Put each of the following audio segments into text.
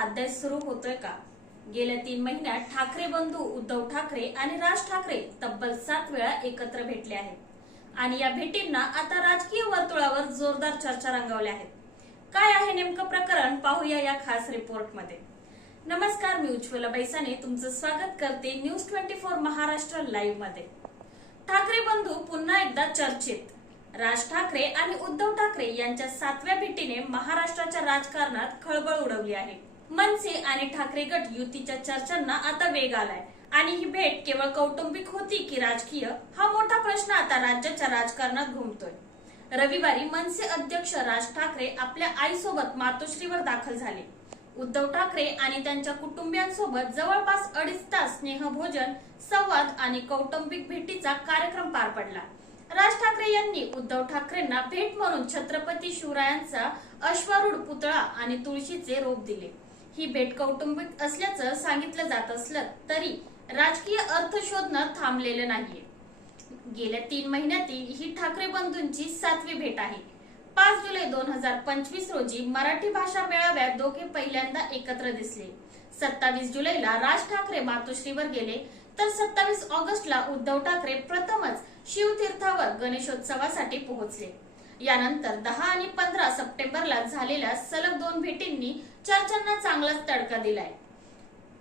अध्याय सुरू होतोय का? गेल्या तीन महिन्यात ठाकरे बंधू उद्धव ठाकरे आणि राज ठाकरे तब्बल सात वेळा एकत्र भेटले आहेत. आणि या भेटींना आता राजकीय वर्तुळावर जोरदार चर्चा रंगवल्या आहेत. काय आहे नेमकं प्रकरण? पाहूया या खास रिपोर्टमध्ये. नमस्कार मी उज्ज्वला बैसाने. तुमचं स्वागत करते न्यूज ट्वेंटी फोर महाराष्ट्र लाईव्हमध्ये ठाकरे बंधू पुन्हा एकदा चर्चेत. राज ठाकरे आणि उद्धव ठाकरे यांच्या सातव्या भेटीने महाराष्ट्राच्या राजकारणात खळबळ उडवली आहे. मनसे आणि ठाकरे गट युतीच्या चर्चांना आता वेग आलाय. आणि ही भेट केवळ कौटुंबिक होती की राजकीय? हा मोठा प्रश्न आता राज्याच्या राजकारणात घुमतोय. रविवारी मनसे अध्यक्ष राज ठाकरे आपल्या आईसोबत मातोश्रीवर दाखल झाले. उद्धव ठाकरे आणि त्यांच्या कुटुंबियांसोबत जवळपास अडीच तास स्नेहभोजन संवाद आणि कौटुंबिक भेटीचा कार्यक्रम पार पडला. राज ठाकरे यांनी उद्धव ठाकरेंना भेट म्हणून छत्रपती शिवरायांचा अश्वारूढ पुतळा आणि तुळशीचे रोप दिले. ही भेट कौटुंबिक असल्याचं सांगितलं जात असलं तरी राजकीय अर्थ शोधणं थांबलेलं नाहीये. गेल्या तीन महिन्यातील ही ठाकरे बंधूंची सातवी भेट आहे. पाच जुलै दोन हजार पंचवीस रोजी मराठी भाषा मेळाव्यात दोघे पहिल्यांदा एकत्र दिसले. सत्तावीस जुलैला राज ठाकरे मातोश्रीवर गेले तर सत्तावीस ऑगस्टला उद्धव ठाकरे प्रथमच शिवतीर्थावर गणेशोत्सवासाठी पोहोचले. यानंतर दहा आणि सतरा सप्टेंबरला झालेल्या सलग दोन भेटींनी चर्चांना चांगलाच तडका दिलाय.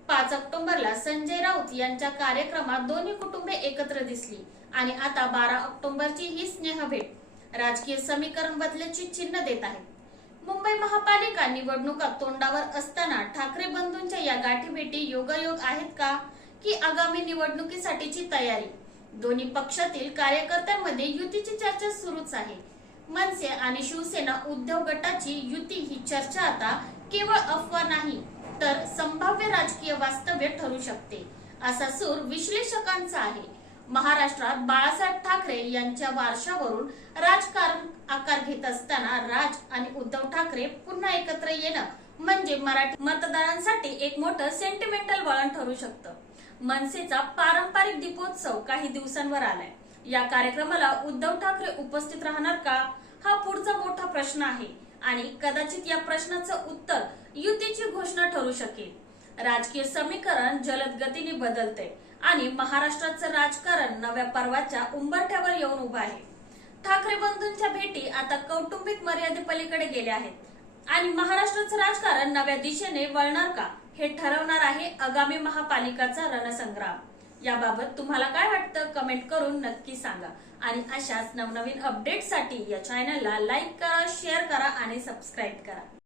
पाच ऑक्टोबरला संजय राऊत यांच्या कार्यक्रमात दोन्ही कुटुंबे एकत्र दिसली आणि आता बारा ऑक्टोबरची ही स्नेहभेट राजकीय समीकरण बदल्याची चिन्ह देत आहे मुंबई महापालिका निवडणुका तोंडावर असताना ठाकरे बंधूंच्या या गाठीभेटी योगायोग आहेत का? की आगामी निवडणुकीसाठीची तयारी? दोन्ही पक्षातील कार्यकर्त्यांमध्ये युतीची चर्चा सुरूच आहे. मनसे आणि शिवसेना उद्धव गटाची युती ही चर्चा आता केवळ अफवा नाही तर संभाव्य राजकीय वास्तव्य ठरू शकते असा सूर विश्लेषकांचा आहे. महाराष्ट्रात बाळासाहेब ठाकरे यांच्या वारशावरून राजकारण आकार घेत असताना राज आणि उद्धव ठाकरे पुन्हा एकत्र येणं म्हणजे मराठी मतदारांसाठी एक मोठं सेंटिमेंटल वळण ठरू शकतं. मनसेचा पारंपरिक दीपोत्सव काही दिवसांवर आलाय. या कार्यक्रमाला उद्धव ठाकरे उपस्थित राहणार का? हा पुढचा मोठा प्रश्न आहे आणि कदाचित या प्रश्नाचं उत्तर युतीची घोषणा ठरू शकेल. राजकीय समीकरण जलद गतीने बदलते आणि महाराष्ट्राचं राजकारण नव्या पर्वाच्या उंबरठ्यावर येऊन उभं आहे. ठाकरे बंधूंच्या भेटी आता कौटुंबिक मर्यादेपलीकडे गेल्या आहेत. आणि महाराष्ट्राचं राजकारण नव्या दिशेने वळणार का? हे ठरवणार आहे आगामी महापालिकाचा रणसंग्राम. याबाबत तुम्हाला काय वाटतं? कमेंट करून नक्की सांगा. आणि अशाच नवनवीन अपडेटसाठी या चॅनलला लाईक करा शेअर करा आणि सबस्क्राईब करा.